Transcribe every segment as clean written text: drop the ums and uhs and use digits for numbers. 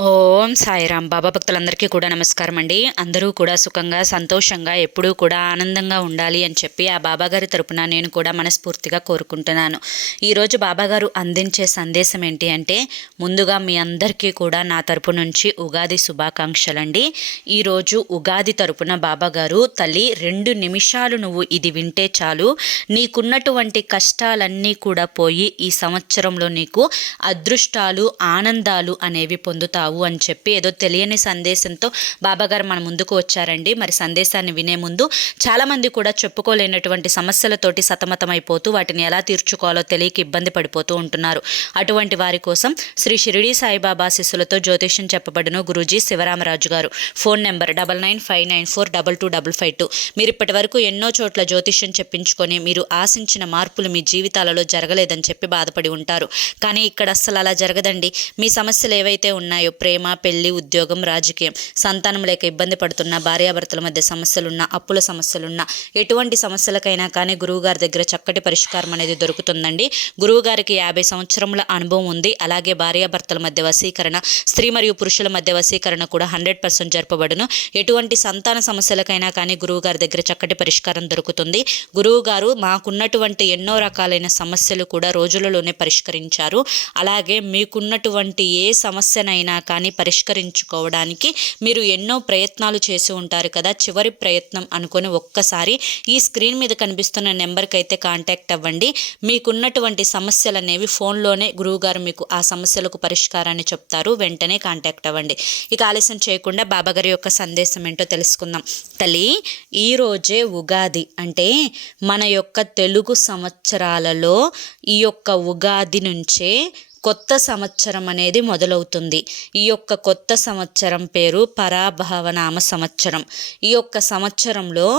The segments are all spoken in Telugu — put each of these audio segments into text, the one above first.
ఓం సాయిరాం. బాబా భక్తులందరికీ కూడా నమస్కారం అండి. అందరూ కూడా సుఖంగా సంతోషంగా ఎప్పుడూ కూడా ఆనందంగా ఉండాలి అని చెప్పి ఆ బాబాగారి తరపున నేను కూడా మనస్ఫూర్తిగా కోరుకుంటున్నాను. ఈరోజు బాబాగారు అందించే సందేశం ఏంటి అంటే, ముందుగా మీ అందరికీ కూడా నా తరపు నుంచి ఉగాది శుభాకాంక్షలండి. ఈరోజు ఉగాది తరపున బాబాగారు, తల్లి 2 నిమిషాలు నువ్వు ఇది వింటే చాలు, నీకున్నటువంటి కష్టాలన్నీ కూడా పోయి ఈ సంవత్సరంలో నీకు అదృష్టాలు ఆనందాలు అనేవి పొందుతావు అని చెప్పి ఏదో తెలియని సందేశంతో బాబాగారు మన ముందుకు వచ్చారండి. మరి సందేశాన్ని వినే ముందు చాలామంది కూడా చెప్పుకోలేనటువంటి సమస్యలతోటి సతమతమైపోతూ వాటిని ఎలా తీర్చుకోవాలో తెలియక ఇబ్బంది పడిపోతూ ఉంటున్నారు. అటువంటి వారి కోసం శ్రీ షిరిడి సాయిబాబా శిష్యులతో జ్యోతిష్యం చెప్పబడిన గురూజీ శివరామరాజు గారు. Phone number 9959942255. మీరు ఇప్పటి వరకు ఎన్నో చోట్ల జ్యోతిష్యం చెప్పించుకొని మీరు ఆశించిన మార్పులు మీ జీవితాలలో జరగలేదని చెప్పి బాధపడి ఉంటారు. కానీ ఇక్కడ అస్సలు అలా జరగదండి. మీ సమస్యలు ఏవైతే ఉన్నాయో, ప్రేమ, పెళ్లి, ఉద్యోగం, రాజకీయం, సంతానం లేక ఇబ్బంది పడుతున్న, భార్యాభర్తల మధ్య సమస్యలున్నా, అప్పుల సమస్యలున్నా, ఎటువంటి సమస్యలకైనా కానీ గురువుగారి దగ్గర చక్కటి పరిష్కారం అనేది దొరుకుతుందండి. గురువుగారికి 50 సంవత్సరముల అనుభవం ఉంది. అలాగే భార్యాభర్తల మధ్య వశీకరణ, స్త్రీ మరియు పురుషుల మధ్య వశీకరణ కూడా 100% జరపబడును. ఎటువంటి సంతాన సమస్యలకైనా కానీ గురువుగారి దగ్గర చక్కటి పరిష్కారం దొరుకుతుంది. గురువుగారు మాకున్నటువంటి ఎన్నో రకాలైన సమస్యలు కూడా రోజులలోనే పరిష్కరించారు. అలాగే మీకున్నటువంటి ఏ సమస్యనైనా కానీ పరిష్కరించుకోవడానికి మీరు ఎన్నో ప్రయత్నాలు చేసి ఉంటారు కదా. చివరి ప్రయత్నం అనుకొని ఒక్కసారి ఈ స్క్రీన్ మీద కనిపిస్తున్న నెంబర్కి అయితే కాంటాక్ట్ అవ్వండి. మీకున్నటువంటి సమస్యలు అనేవి ఫోన్లోనే గురువుగారు మీకు ఆ సమస్యలకు పరిష్కారాన్ని చెప్తారు. వెంటనే కాంటాక్ట్ అవ్వండి. ఇక ఆలస్యం చేయకుండా బాబాగారి యొక్క సందేశం ఏంటో తెలుసుకుందాం. తల్లి, ఈరోజే ఉగాది అంటే మన యొక్క తెలుగు సంవత్సరాలలో ఈ యొక్క ఉగాది నుంచే కొత్త సంవత్సరం అనేది మొదలవుతుంది. ఈ యొక్క కొత్త సంవత్సరం పేరు పరాభవనామ సంవత్సరం. ఈ యొక్క సంవత్సరంలో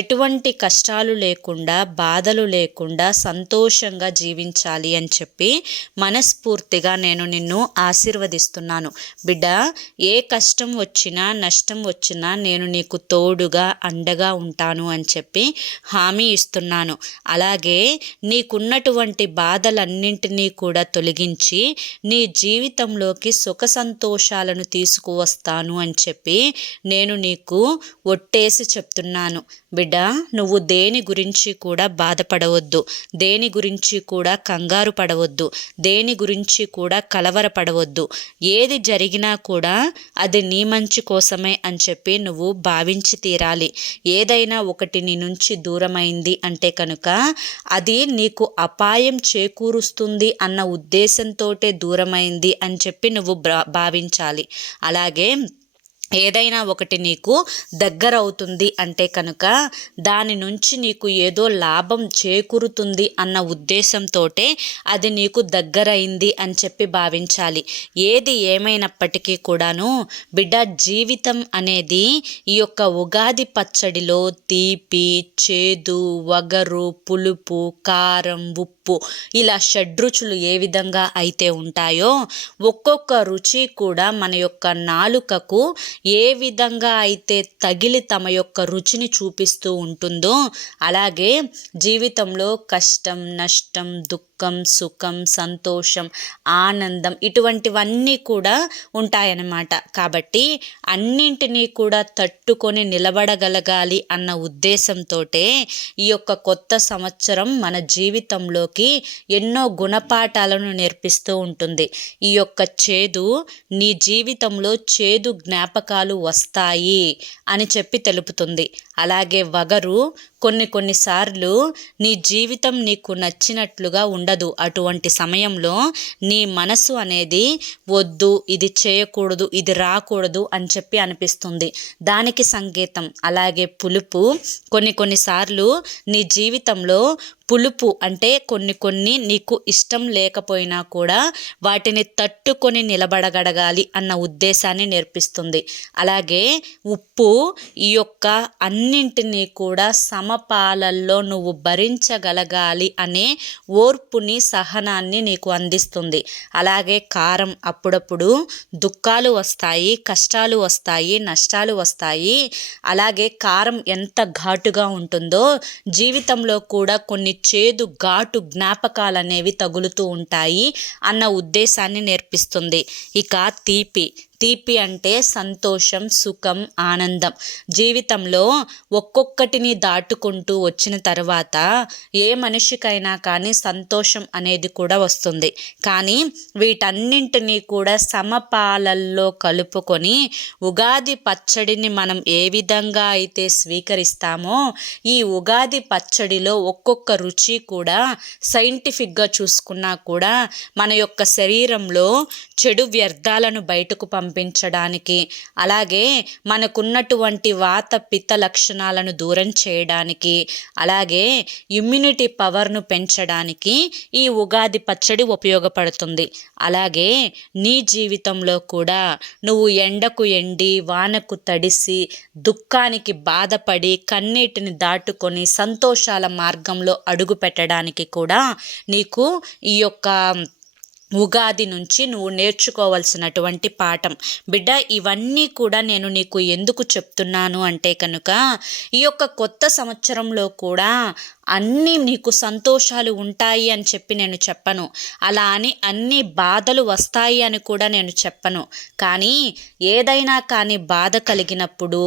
ఎటువంటి కష్టాలు లేకుండా, బాధలు లేకుండా సంతోషంగా జీవించాలి అని చెప్పి మనస్ఫూర్తిగా నేను నిన్ను ఆశీర్వదిస్తున్నాను. బిడ్డ, ఏ కష్టం వచ్చినా, నష్టం వచ్చినా నేను నీకు తోడుగా అండగా ఉంటాను అని చెప్పి హామీ ఇస్తున్నాను. అలాగే నీకున్నటువంటి బాధలన్నింటినీ కూడా తొలగించి నీ జీవితంలోకి సుఖ సంతోషాలను తీసుకువస్తాను అని చెప్పి నేను నీకు ఒట్టేసి చెప్తున్నాను. బిడ్డ, నువ్వు దేని గురించి కూడా బాధపడవద్దు, దేని గురించి కూడా కంగారు పడవద్దు, దేని గురించి కూడా కలవరపడవద్దు. ఏది జరిగినా కూడా అది నీ మంచి కోసమే అని చెప్పి నువ్వు భావించి తీరాలి. ఏదైనా ఒకటి నీ నుంచి దూరమైంది అంటే కనుక అది నీకు అపాయం చేకూరుస్తుంది అన్న ఉద్దేశంతోటే దూరమైంది అని చెప్పి నువ్వు భావించాలి. అలాగే ఏదైనా ఒకటి నీకు దగ్గర అవుతుంది అంటే కనుక దాని నుంచి నీకు ఏదో లాభం చేకూరుతుంది అన్న ఉద్దేశంతోటే అది నీకు దగ్గరైంది అని చెప్పి భావించాలి. ఏది ఏమైనప్పటికీ కూడాను బిడ్డ, జీవితం అనేది ఈ యొక్క ఉగాది పచ్చడిలో తీపి, చేదు, వగరు, పులుపు, కారం, ఉప్పు ఇలా షడ్రుచులు ఏ విధంగా అయితే ఉంటాయో ఒక్కొక్క రుచి కూడా మన యొక్క నాలుకకు ఏ విధంగా అయితే తగిలి తమ యొక్క రుచిని చూపిస్తూ ఉంటుందో అలాగే జీవితంలో కష్టం, నష్టం, దుఃఖం, సుఖం, సంతోషం, ఆనందం ఇటువంటివన్నీ కూడా ఉంటాయన్నమాట. కాబట్టి అన్నింటినీ కూడా తట్టుకొని నిలబడగలగాలి అన్న ఉద్దేశంతోటే ఈ యొక్క కొత్త సంవత్సరం మన జీవితంలోకి ఎన్నో గుణపాఠాలను నేర్పిస్తూ ఉంటుంది. ఈ యొక్క చేదు నీ జీవితంలో చేదు జ్ఞాపకాలు వస్తాయి అని చెప్పి తెలుపుతుంది. అలాగే వగరు కొన్నిసార్లు నీ జీవితం నీకు నచ్చినట్లుగా ఉండదు. అటువంటి సమయంలో నీ మనసు అనేది వద్దు, ఇది చేయకూడదు, ఇది రాకూడదు అని చెప్పి అనిపిస్తుంది. దానికి సంకేతం. అలాగే పులుపు కొన్నిసార్లు నీ జీవితంలో పులుపు అంటే కొన్ని నీకు ఇష్టం లేకపోయినా కూడా వాటిని తట్టుకొని నిలబడగలగాలి అన్న ఉద్దేశాన్ని నేర్పిస్తుంది. అలాగే ఉప్పు ఈ యొక్క అన్నింటినీ కూడా సమపాలల్లో నువ్వు భరించగలగాలి అనే ఓర్పుని, సహనాన్ని నీకు అందిస్తుంది. అలాగే కారం అప్పుడప్పుడు దుఃఖాలు వస్తాయి, కష్టాలు వస్తాయి, నష్టాలు వస్తాయి. అలాగే కారం ఎంత ఘాటుగా ఉంటుందో జీవితంలో కూడా కొన్ని చేదు ఘాటు జ్ఞాపకాలు అనేవి తగులుతూ ఉంటాయి అన్న ఉద్దేశాన్ని నేర్పిస్తుంది. ఇక తీపి తీపి అంటే సంతోషం, సుఖం, ఆనందం. జీవితంలో ఒక్కొక్కటిని దాటుకుంటూ వచ్చిన తర్వాత ఏ మనిషికైనా కానీ సంతోషం అనేది కూడా వస్తుంది. కానీ వీటన్నింటినీ కూడా సమపాలల్లో కలుపుకొని ఉగాది పచ్చడిని మనం ఏ విధంగా అయితే స్వీకరిస్తామో ఈ ఉగాది పచ్చడిలో ఒక్కొక్క రుచి కూడా సైంటిఫిక్గా చూసుకున్నా కూడా మన యొక్క శరీరంలో చెడు వ్యర్థాలను బయటకు పంపించడానికి, అలాగే మనకున్నటువంటి వాత పిత్త లక్షణాలను దూరం చేయడానికి, అలాగే ఇమ్యూనిటీ పవర్ను పెంచడానికి ఈ ఉగాది పచ్చడి ఉపయోగపడుతుంది. అలాగే నీ జీవితంలో కూడా నువ్వు ఎండకు ఎండి వానకు తడిసి దుఃఖానికి బాధపడి కన్నీటిని దాటుకొని సంతోషాల మార్గంలో అడుగు పెట్టడానికి కూడా నీకు ఈ యొక్క ఉగాది నుంచి నువ్వు నేర్చుకోవాల్సినటువంటి పాఠం. బిడ్డ, ఇవన్నీ కూడా నేను నీకు ఎందుకు చెప్తున్నాను అంటే కనుక ఈ యొక్క కొత్త సంవత్సరంలో కూడా అన్నీ నీకు సంతోషాలు ఉంటాయి అని చెప్పి నేను చెప్పను. అలా అని అన్ని బాధలు వస్తాయి అని కూడా నేను చెప్పను. కానీ ఏదైనా కానీ బాధ కలిగినప్పుడు,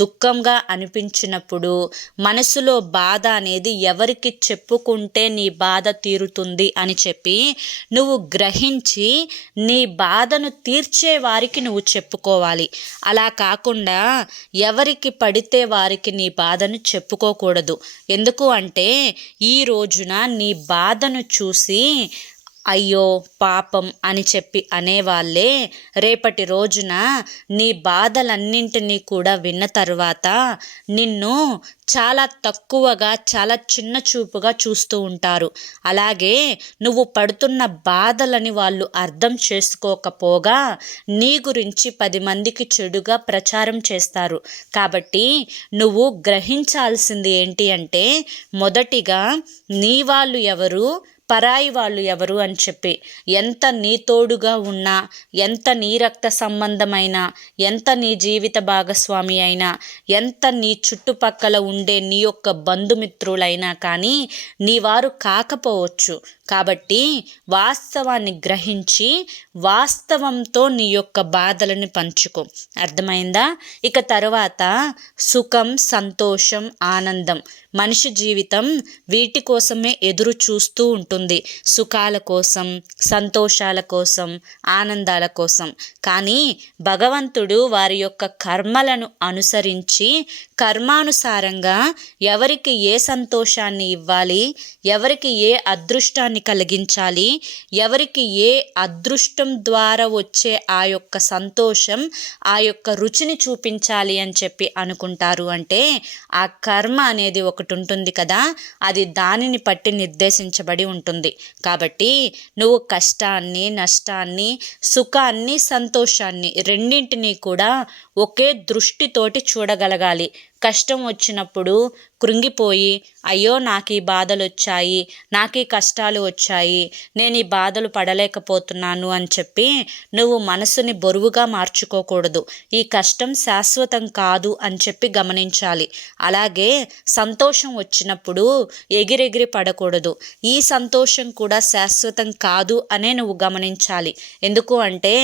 దుఃఖంగా అనిపించినప్పుడు, మనసులో బాధ అనేది ఎవరికి చెప్పుకుంటే నీ బాధ తీరుతుంది అని చెప్పి నువ్వు గ్రహించి నీ బాధను తీర్చే వారికి నువ్వు చెప్పుకోవాలి. అలా కాకుండా ఎవరికి పడితే వారికి నీ బాధను చెప్పుకోకూడదు. ఎందుకు అంటే ఈ రోజున నీ బాధను చూసి అయ్యో పాపం అని చెప్పి అనేవాళ్ళే రేపటి రోజున నీ బాధలన్నింటినీ కూడా విన్న తర్వాత నిన్ను చాలా తక్కువగా, చాలా చిన్న చూపుగా చూస్తూ ఉంటారు. అలాగే నువ్వు పడుతున్న బాధలని వాళ్ళు అర్థం చేసుకోకపోగా నీ గురించి 10 మందికి చెడుగా ప్రచారం చేస్తారు. కాబట్టి నువ్వు గ్రహించాల్సింది ఏంటి అంటే మొదటిగా నీ వాళ్ళు ఎవరు, పరాయి వాళ్ళు ఎవరు అని చెప్పి, ఎంత నీ తోడుగా ఉన్నా, ఎంత నీ రక్త సంబంధమైనా, ఎంత నీ జీవిత భాగస్వామి అయినా, ఎంత నీ చుట్టుపక్కల ఉండే నీ యొక్క బంధుమిత్రులైనా కానీ నీ వారు కాకపోవచ్చు. కాబట్టి వాస్తవాన్ని గ్రహించి వాస్తవంతో నీ యొక్క బాధలను పంచుకో. అర్థమైందా? ఇక తర్వాత సుఖం, సంతోషం, ఆనందం. మనిషి జీవితం వీటి కోసమే ఎదురు చూస్తూ ఉంటుంది. సుఖాల కోసం, సంతోషాల కోసం, ఆనందాల కోసం. కానీ భగవంతుడు వారి యొక్క కర్మలను అనుసరించి కర్మానుసారంగా ఎవరికి ఏ సంతోషాన్ని ఇవ్వాలి, ఎవరికి ఏ అదృష్టాన్ని కలిగించాలి, ఎవరికి ఏ అదృష్టం ద్వారా వచ్చే ఆ యొక్క సంతోషం, ఆ యొక్క రుచిని చూపించాలి అని చెప్పి అనుకుంటారు. అంటే ఆ కర్మ అనేది ఒకటి ఉంటుంది కదా, అది దానిని బట్టి నిర్దేశించబడి ఉంటుంది. కాబట్టి నువ్వు కష్టాన్ని, నష్టాన్ని, సుఖాన్ని, సంతోషాన్ని రెండింటినీ కూడా ఒకే దృష్టితోటి చూడగలగాలి. కష్టం వచ్చినప్పుడు కృంగిపోయి అయ్యో నాకు ఈ బాధలు వచ్చాయి, నాకు ఈ కష్టాలు వచ్చాయి, నేను ఈ బాధలు పడలేకపోతున్నాను అని చెప్పి నువ్వు మనసుని బరువుగా మార్చుకోకూడదు. ఈ కష్టం శాశ్వతం కాదు అని చెప్పి గమనించాలి. అలాగే సంతోషం వచ్చినప్పుడు ఎగిరెగిరి పడకూడదు. ఈ సంతోషం కూడా శాశ్వతం కాదు అనే నువ్వు గమనించాలి. ఎందుకు అంటే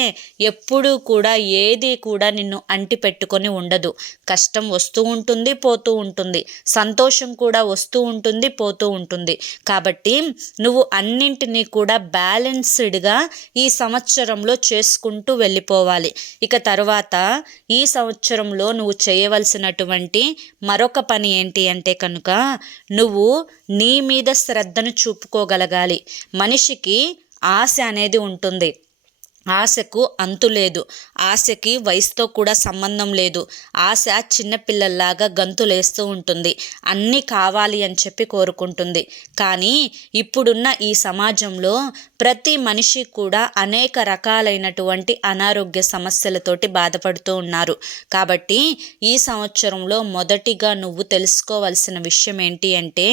ఎప్పుడూ కూడా ఏది కూడా నిన్ను అంటి పెట్టుకొని ఉండదు. కష్టం వస్తూ ఉంటుంది, పోతూ ఉంటుంది. సంతోషం కూడా వస్తూ ఉంటుంది, పోతూ ఉంటుంది. కాబట్టి నువ్వు అన్నింటినీ కూడా బ్యాలెన్స్డ్గా ఈ సంవత్సరంలో చేసుకుంటూ వెళ్ళిపోవాలి. ఇక తర్వాత ఈ సంవత్సరంలో నువ్వు చేయవలసినటువంటి మరొక పని ఏంటి అంటే కనుక నువ్వు నీ మీద శ్రద్ధను చూపుకోగలగాలి. మనిషికి ఆశ అనేది ఉంటుంది. ఆశకు అంతు లేదు. ఆశకి వయసుతో కూడా సంబంధం లేదు. ఆశ చిన్నపిల్లల్లాగా గంతులేస్తూ ఉంటుంది. అన్నీ కావాలి అని చెప్పి కోరుకుంటుంది. కానీ ఇప్పుడున్న ఈ సమాజంలో ప్రతి మనిషి కూడా అనేక రకాలైనటువంటి అనారోగ్య సమస్యలతోటి బాధపడుతూ ఉన్నారు. కాబట్టి ఈ సంవత్సరంలో మొదటిగా నువ్వు తెలుసుకోవాల్సిన విషయం ఏంటి అంటే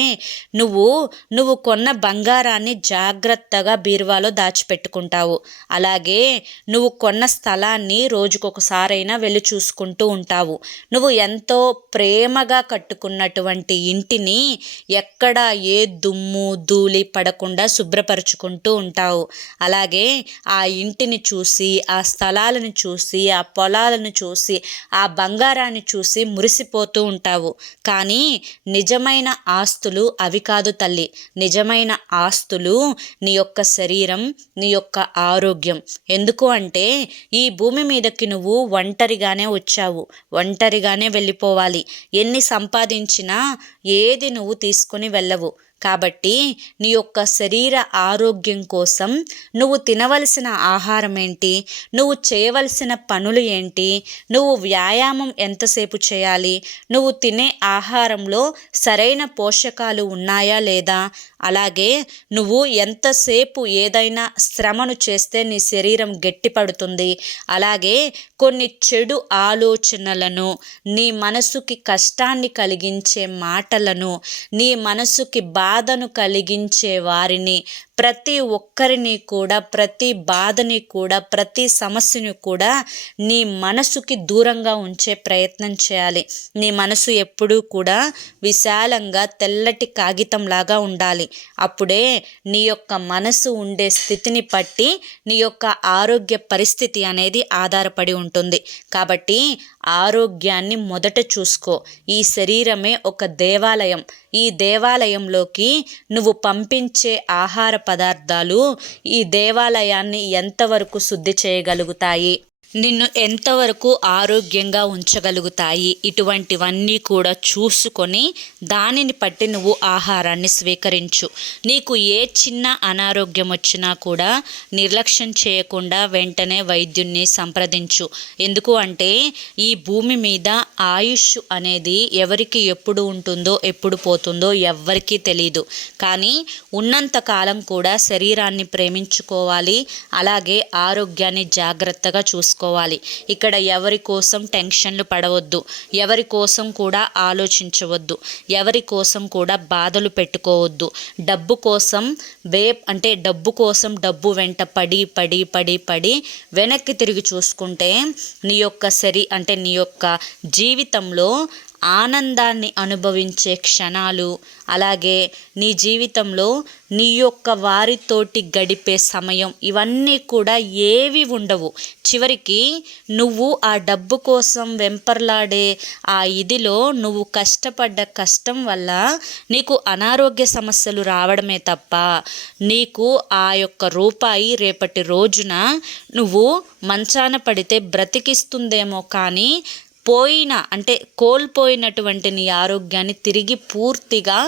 నువ్వు కొన్న బంగారాన్ని జాగ్రత్తగా బీరువాలో దాచిపెట్టుకుంటావు. అలాగే నువ్వు కొన్న స్థలాన్ని రోజుకొకసారైనా వెళ్ళి చూసుకుంటూ ఉంటావు. నువ్వు ఎంతో ప్రేమగా కట్టుకున్నటువంటి ఇంటిని ఎక్కడ ఏ దుమ్ము ధూళి పడకుండా శుభ్రపరుచుకుంటూ ఉంటావు. అలాగే ఆ ఇంటిని చూసి, ఆ స్థలాలను చూసి, ఆ పొలాలను చూసి, ఆ బంగారాన్ని చూసి మురిసిపోతూ ఉంటావు. కానీ నిజమైన ఆస్తులు అవి కాదు తల్లి. నిజమైన ఆస్తులు నీ యొక్క శరీరం, నీ యొక్క ఆరోగ్యం. ఎందుకు అంటే ఈ భూమి మీదకి నువ్వు ఒంటరిగానే వచ్చావు, ఒంటరిగానే వెళ్ళిపోవాలి. ఎన్ని సంపాదించినా ఏది నువ్వు తీసుకొని వెళ్ళవు. కాబట్టి నీ యొక్క శరీర ఆరోగ్యం కోసం నువ్వు తినవలసిన ఆహారం ఏంటి, నువ్వు చేయవలసిన పనులు ఏంటి, నువ్వు వ్యాయామం ఎంతసేపు చేయాలి, నువ్వు తినే ఆహారంలో సరైన పోషకాలు ఉన్నాయా లేదా, అలాగే నువ్వు ఎంతసేపు ఏదైనా శ్రమను చేస్తే నీ శరీరం గట్టిపడుతుంది, అలాగే కొన్ని చెడు ఆలోచనలను, నీ మనసుకి కష్టాన్ని కలిగించే మాటలను, నీ మనసుకి బాధను కలిగించే వారిని, ప్రతి ఒక్కరిని కూడా, ప్రతి బాధని కూడా, ప్రతి సమస్యని కూడా నీ మనసుకి దూరంగా ఉంచే ప్రయత్నం చేయాలి. నీ మనసు ఎప్పుడూ కూడా విశాలంగా తెల్లటి కాగితంలాగా ఉండాలి. అప్పుడే నీ యొక్క మనసు ఉండే స్థితిని బట్టి నీ యొక్క ఆరోగ్య పరిస్థితి అనేది ఆధారపడి ఉంటుంది. కాబట్టి ఆరోగ్యాన్ని మొదట చూసుకో. ఈ శరీరమే ఒక దేవాలయం. ఈ దేవాలయంలోకి నువ్వు పంపించే ఆహార పదార్థాలు ఈ దేవాలయాన్ని ఎంతవరకు శుద్ధి చేయగలుగుతాయి, నిన్ను ఎంతవరకు ఆరోగ్యంగా ఉంచగలుగుతాయి, ఇటువంటివన్నీ కూడా చూసుకొని దానిని బట్టి నువ్వు ఆహారాన్ని స్వీకరించు. నీకు ఏ చిన్న అనారోగ్యం వచ్చినా కూడా నిర్లక్ష్యం చేయకుండా వెంటనే వైద్యున్ని సంప్రదించు. ఎందుకు అంటే ఈ భూమి మీద ఆయుష్ అనేది ఎవరికి ఎప్పుడు ఉంటుందో, ఎప్పుడు పోతుందో ఎవ్వరికీ తెలియదు. కానీ ఉన్నంత కాలం కూడా శరీరాన్ని ప్రేమించుకోవాలి, అలాగే ఆరోగ్యాన్ని జాగ్రత్తగా చూసుకోవాలి. ఇక్కడ ఎవరి కోసం టెన్షన్లు పడవద్దు, ఎవరి కోసం కూడా ఆలోచించవద్దు, ఎవరి కోసం కూడా బాధలు పెట్టుకోవద్దు. డబ్బు కోసం డబ్బు వెంట పడి వెనక్కి తిరిగి చూసుకుంటే నీ యొక్క జీవితంలో ఆనందాన్ని అనుభవించే క్షణాలు, అలాగే నీ జీవితంలో నీ యొక్క వారితోటి గడిపే సమయం, ఇవన్నీ కూడా ఏవి ఉండవు. చివరికి నువ్వు ఆ డబ్బు కోసం వెంపర్లాడే ఆ ఇదిలో నువ్వు కష్టపడ్డ కష్టం వల్ల నీకు అనారోగ్య సమస్యలు రావడమే తప్ప నీకు ఆ యొక్క రూపాయి రేపటి రోజున నువ్వు మంచాన పడితే బ్రతికిస్తుందేమో కానీ కోల్పోయినటువంటి నీ ఆరోగ్యాన్ని తిరిగి పూర్తిగా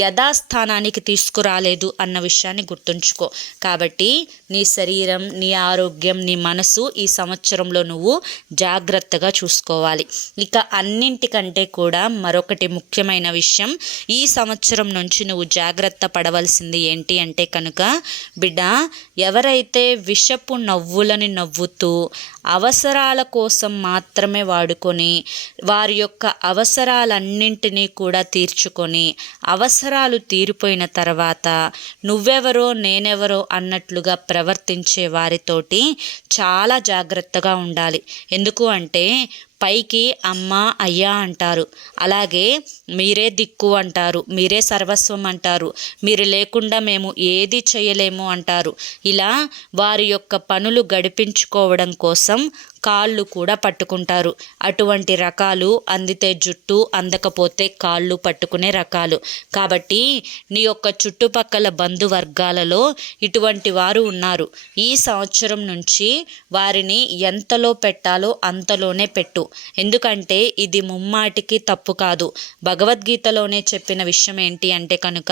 యథాస్థానానికి తీసుకురాలేదు అన్న విషయాన్ని గుర్తుంచుకో. కాబట్టి నీ శరీరం, నీ ఆరోగ్యం, నీ మనసు ఈ సంవత్సరంలో నువ్వు జాగ్రత్తగా చూసుకోవాలి. ఇక అన్నింటికంటే కూడా మరొకటి ముఖ్యమైన విషయం, ఈ సంవత్సరం నుంచి నువ్వు జాగ్రత్త పడవలసింది ఏంటి అంటే కనుక బిడ్డ, ఎవరైతే విషపు నవ్వులని నవ్వుతూ అవసరాల కోసం మాత్రమే వాడుకొని వారి యొక్క అవసరాలన్నింటినీ కూడా తీర్చుకొని అవసరాలు తీరిపోయిన తర్వాత నువ్వెవరో నేనెవరో అన్నట్లుగా ప్రవర్తించే వారితోటి చాలా జాగ్రత్తగా ఉండాలి. ఎందుకు అంటే పైకి అమ్మ అయ్యా అంటారు, అలాగే మీరే దిక్కు అంటారు, మీరే సర్వస్వం అంటారు, మీరు లేకుండా మేము ఏది చేయలేము అంటారు. ఇలా వారి యొక్క పనులు గడిపించుకోవడం కోసం కాళ్ళు కూడా పట్టుకుంటారు. అటువంటి రకాలు అందితే జుట్టు, అందకపోతే కాళ్ళు పట్టుకునే రకాలు. కాబట్టి నీ యొక్క చుట్టుపక్కల బంధువర్గాలలో ఇటువంటి వారు ఉన్నారు. ఈ సంవత్సరం నుంచి వారిని ఎంతలో పెట్టాలో అంతలోనే పెట్టు. ఎందుకంటే ఇది ముమ్మాటికి తప్పు కాదు. భగవద్గీతలోనే చెప్పిన విషయం ఏంటి అంటే కనుక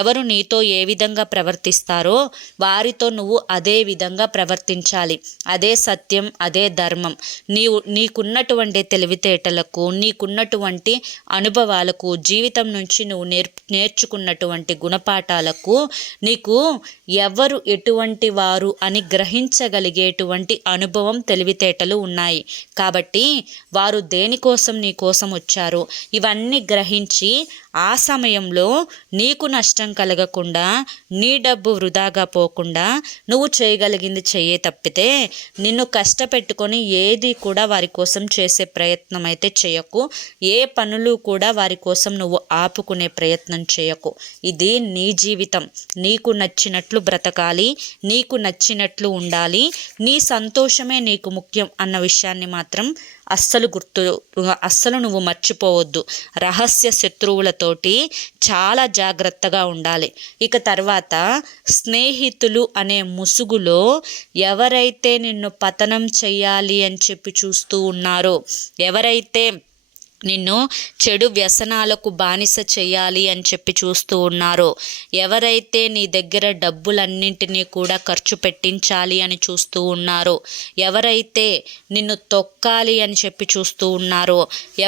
ఎవరు నీతో ఏ విధంగా ప్రవర్తిస్తారో వారితో నువ్వు అదే విధంగా ప్రవర్తించాలి. అదే సత్యం, అదే ధర్మం. నీకున్నటువంటి తెలివితేటలకు, నీకున్నటువంటి అనుభవాలకు, జీవితం నుంచి నువ్వు నేర్చుకున్నటువంటి గుణపాఠాలకు నీకు ఎవరు ఎటువంటి వారు అని గ్రహించగలిగేటువంటి అనుభవం, తెలివితేటలు ఉన్నాయి. కాబట్టి వారు దేనికోసం నీ కోసం వచ్చారో ఇవన్నీ గ్రహించి ఆ సమయంలో నీకు నష్టం కలగకుండా, నీ డబ్బు వృధాగా పోకుండా నువ్వు చేయగలిగింది చెయ్యే తప్పితే నిన్ను కష్టపెట్టుకొని ఏది కూడా వారి కోసం చేసే ప్రయత్నం అయితే చేయకు. ఏ పనులు కూడా వారి కోసం నువ్వు ఆపుకునే ప్రయత్నం చేయకు. ఇది నీ జీవితం, నీకు నచ్చినట్లు బ్రతకాలి, నీకు నచ్చినట్లు ఉండాలి, నీ సంతోషమే నీకు ముఖ్యం అన్న విషయాన్ని మాత్రం అస్సలు నువ్వు మర్చిపోవద్దు. రహస్య శత్రువులతోటి చాలా జాగ్రత్తగా ఉండాలి. ఇక తర్వాత స్నేహితులు అనే ముసుగులో ఎవరైతే నిన్ను పతనం చెయ్యాలి అని చెప్పి చూస్తూ ఉన్నారో, ఎవరైతే నిన్ను చెడు వ్యసనాలకు బానిస చేయాలి అని చెప్పి చూస్తూ ఉన్నారో, ఎవరైతే నీ దగ్గర డబ్బులన్నింటినీ కూడా ఖర్చు పెట్టించాలి అని చూస్తూ ఉన్నారో, ఎవరైతే నిన్ను తొక్కాలి అని చెప్పి చూస్తూ ఉన్నారో,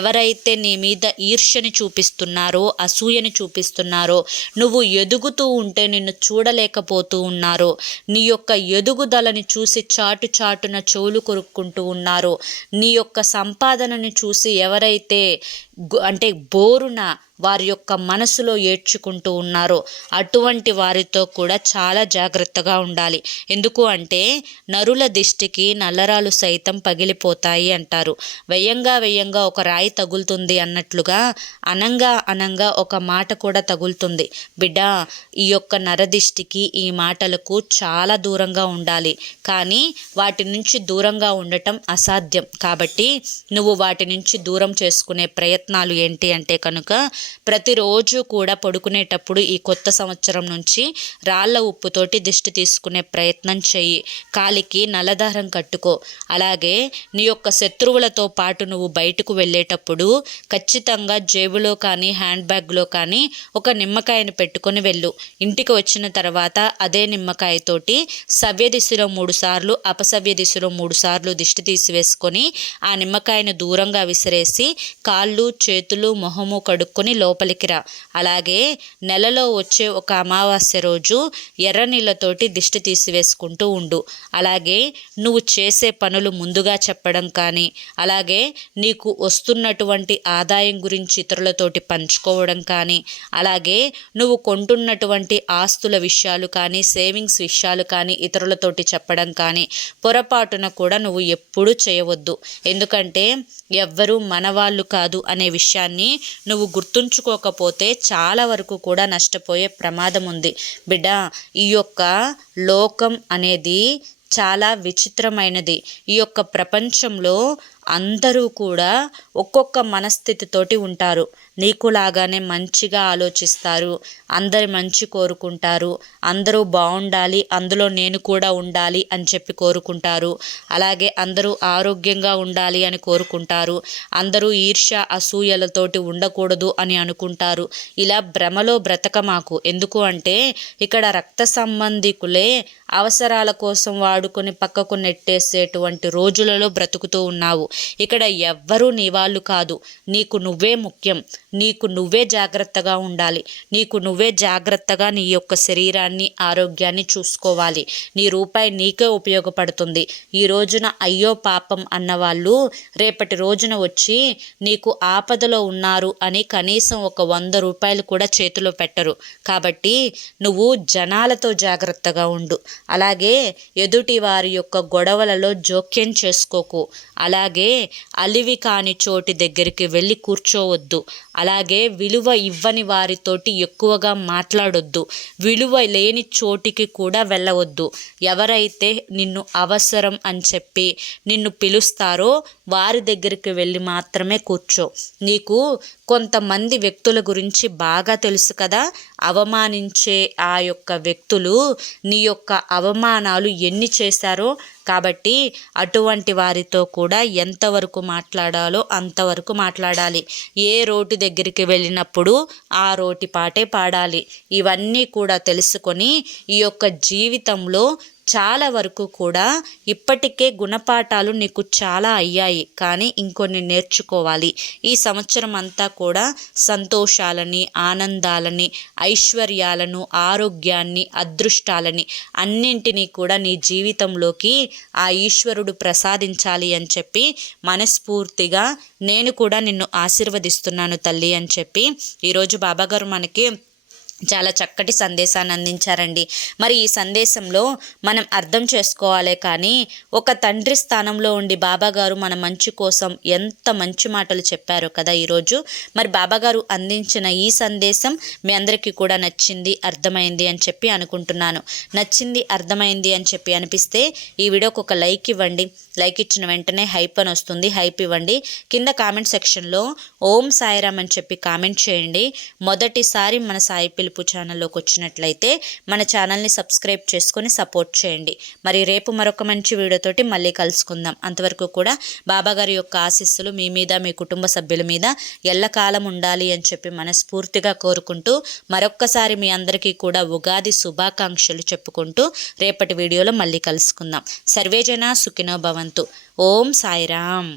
ఎవరైతే నీ మీద ఈర్ష్యని చూపిస్తున్నారో, అసూయని చూపిస్తున్నారో, నువ్వు ఎదుగుతూ ఉంటే నిన్ను చూడలేకపోతూ ఉన్నారో, నీ యొక్క ఎదుగుదలని చూసి చాటున చెవులు కొరుక్కుంటూ ఉన్నారో, నీ యొక్క సంపాదనని చూసి ఎవరైతే అంటే బోరున వారి యొక్క మనసులో ఏడ్చుకుంటూ ఉన్నారో అటువంటి వారితో కూడా చాలా జాగ్రత్తగా ఉండాలి. ఎందుకు అంటే నరుల దిష్టికి నల్లరాలు సైతం పగిలిపోతాయి అంటారు. వెయ్యంగా ఒక రాయి తగులుతుంది అన్నట్లుగా అనంగా ఒక మాట కూడా తగులుతుంది. బిడ్డ, ఈ యొక్క నరదిష్టికి, ఈ మాటలకు చాలా దూరంగా ఉండాలి. కానీ వాటి నుంచి దూరంగా ఉండటం అసాధ్యం. కాబట్టి నువ్వు వాటి నుంచి దూరం చేసుకునే ప్రయత్నాలు ఏంటి అంటే కనుక ప్రతిరోజు కూడా పడుకునేటప్పుడు ఈ కొత్త సంవత్సరం నుంచి రాళ్ళ ఉప్పుతోటి దిష్టి తీసుకునే ప్రయత్నం చెయ్యి. కాలికి నల్లదారం కట్టుకో. అలాగే నీ యొక్క శత్రువులతో పాటు నువ్వు బయటకు వెళ్ళేటప్పుడు ఖచ్చితంగా జేబులో కానీ హ్యాండ్ బ్యాగ్లో కానీ ఒక నిమ్మకాయను పెట్టుకొని వెళ్ళు. ఇంటికి వచ్చిన తర్వాత అదే నిమ్మకాయతోటి సవ్య దిశలో 3 సార్లు, అపసవ్య దిశలో 3 సార్లు దిష్టి తీసివేసుకొని ఆ నిమ్మకాయను దూరంగా విసిరేసి కాళ్ళు, చేతులు, మొహము కడుక్కొని లోపలికి రా. అలాగే నెలలో వచ్చే ఒక అమావాస్య రోజు ఎర్ర నీళ్ళతోటి దిష్టి తీసివేసుకుంటూ ఉండు. అలాగే నువ్వు చేసే పనులు ముందుగా చెప్పడం కానీ, అలాగే నీకు వస్తున్నటువంటి ఆదాయం గురించి ఇతరులతోటి పంచుకోవడం కానీ, అలాగే నువ్వు కొంటున్నటువంటి ఆస్తుల విషయాలు కానీ, సేవింగ్స్ విషయాలు కానీ ఇతరులతోటి చెప్పడం కానీ పొరపాటున కూడా నువ్వు ఎప్పుడూ చేయవద్దు. ఎందుకంటే ఎవ్వరూ మనవాళ్ళు కాదు అనే విషయాన్ని నువ్వు గుర్తుంచుకోకపోతే చాలా వరకు కూడా నష్టపోయే ప్రమాదం ఉంది. బిడ్డ, ఈ యొక్క లోకం అనేది చాలా విచిత్రమైనది. ఈ యొక్క ప్రపంచంలో అందరూ కూడా ఒక్కొక్క మనస్థితితోటి ఉంటారు. నీకులాగానే మంచిగా ఆలోచిస్తారు, అందరి మంచి కోరుకుంటారు, అందరూ బాగుండాలి, అందులో నేను కూడా ఉండాలి అని చెప్పి కోరుకుంటారు. అలాగే అందరూ ఆరోగ్యంగా ఉండాలి అని కోరుకుంటారు. అందరూ ఈర్ష్య అసూయలతోటి ఉండకూడదు అని అనుకుంటారు. ఇలా భ్రమలో బ్రతకమాకు. ఎందుకు అంటే ఇక్కడ రక్త సంబంధికులే అవసరాల కోసం వాడుకొని పక్కకు నెట్టేసేటువంటి రోజులలో బ్రతుకుతూ ఉన్నావు. ఇక్కడ ఎవ్వరూ నీ వాళ్ళు కాదు. నీకు నువ్వే ముఖ్యం. నీకు నువ్వే జాగ్రత్తగా ఉండాలి. నీకు నువ్వే జాగ్రత్తగా నీ యొక్క శరీరాన్ని, ఆరోగ్యాన్ని చూసుకోవాలి. నీ రూపాయి నీకే ఉపయోగపడుతుంది. ఈ రోజున అయ్యో పాపం అన్నవాళ్ళు రేపటి రోజున వచ్చి నీకు ఆపదలో ఉన్నారు అని కనీసం ఒక 100 రూపాయలు కూడా చేతిలో పెట్టరు. కాబట్టి నువ్వు జనాలతో జాగ్రత్తగా ఉండు. అలాగే ఎదుటి వారి యొక్క గొడవలలో జోక్యం చేసుకోకు. అలాగే అలివి కాని చోటి దగ్గరికి వెళ్ళి కూర్చోవద్దు. అలాగే విలువ ఇవ్వని వారితోటి ఎక్కువగా మాట్లాడొద్దు. విలువ లేని చోటికి కూడా వెళ్ళవద్దు. ఎవరైతే నిన్ను అవసరం అని చెప్పి నిన్ను పిలుస్తారో వారి దగ్గరికి వెళ్ళి మాత్రమే కూర్చో. నీకు కొంతమంది వ్యక్తుల గురించి బాగా తెలుసు కదా. అవమానించే ఆ యొక్క వ్యక్తులు నీ యొక్క అవమానాలు ఎన్ని చేశారో, కాబట్టి అటువంటి వారితో కూడా ఎంతవరకు మాట్లాడాలో అంతవరకు మాట్లాడాలి. ఏ రోటి దగ్గరికి వెళ్ళినప్పుడు ఆ రోటి పాటే పాడాలి. ఇవన్నీ కూడా తెలుసుకొని ఈ యొక్క జీవితంలో చాలా వరకు కూడా ఇప్పటికే గుణపాఠాలు నీకు చాలా అయ్యాయి, కానీ ఇంకొన్ని నేర్చుకోవాలి. ఈ సంవత్సరం అంతా కూడా సంతోషాలని, ఆనందాలని, ఐశ్వర్యాలను, ఆరోగ్యాన్ని, అదృష్టాలని అన్నింటినీ కూడా నీ జీవితంలోకి ఆ ఈశ్వరుడు ప్రసాదించాలి అని చెప్పి మనస్ఫూర్తిగా నేను కూడా నిన్ను ఆశీర్వదిస్తున్నాను తల్లి అని చెప్పి ఈరోజు బాబాగారు మనకి చాలా చక్కటి సందేశాన్ని అందించారండి. మరి ఈ సందేశంలో మనం అర్థం చేసుకోవాలే కానీ ఒక తండ్రి స్థానంలో ఉండి బాబాగారు మన మంచి కోసం ఎంత మంచి మాటలు చెప్పారో కదా ఈరోజు. మరి బాబాగారు అందించిన ఈ సందేశం మీ అందరికీ కూడా నచ్చింది, అర్థమైంది అని చెప్పి అనుకుంటున్నాను. నచ్చింది, అర్థమైంది అని చెప్పి అనిపిస్తే ఈ వీడియోకి ఒక లైక్ ఇవ్వండి. లైక్ ఇచ్చిన వెంటనే హైప్ అని వస్తుంది, హైప్ ఇవ్వండి. కింద కామెంట్ సెక్షన్లో ఓం సాయిరామ్ అని చెప్పి కామెంట్ చేయండి. మొదటిసారి మన సాయి పిలుపు ఛానల్లోకి వచ్చినట్లయితే మన ఛానల్ని సబ్స్క్రైబ్ చేసుకొని సపోర్ట్ చేయండి. మరి రేపు మరొక మంచి వీడియోతోటి మళ్ళీ కలుసుకుందాం. అంతవరకు కూడా బాబాగారి యొక్క ఆశీస్సులు మీ మీద, మీ కుటుంబ సభ్యుల మీద ఎల్లకాలం ఉండాలి అని చెప్పి మనస్ఫూర్తిగా కోరుకుంటూ మరొక్కసారి మీ అందరికీ కూడా ఉగాది శుభాకాంక్షలు చెప్పుకుంటూ రేపటి వీడియోలో మళ్ళీ కలుసుకుందాం. సర్వేజన సుఖినో భవంతు. ఓం సాయిరామ్.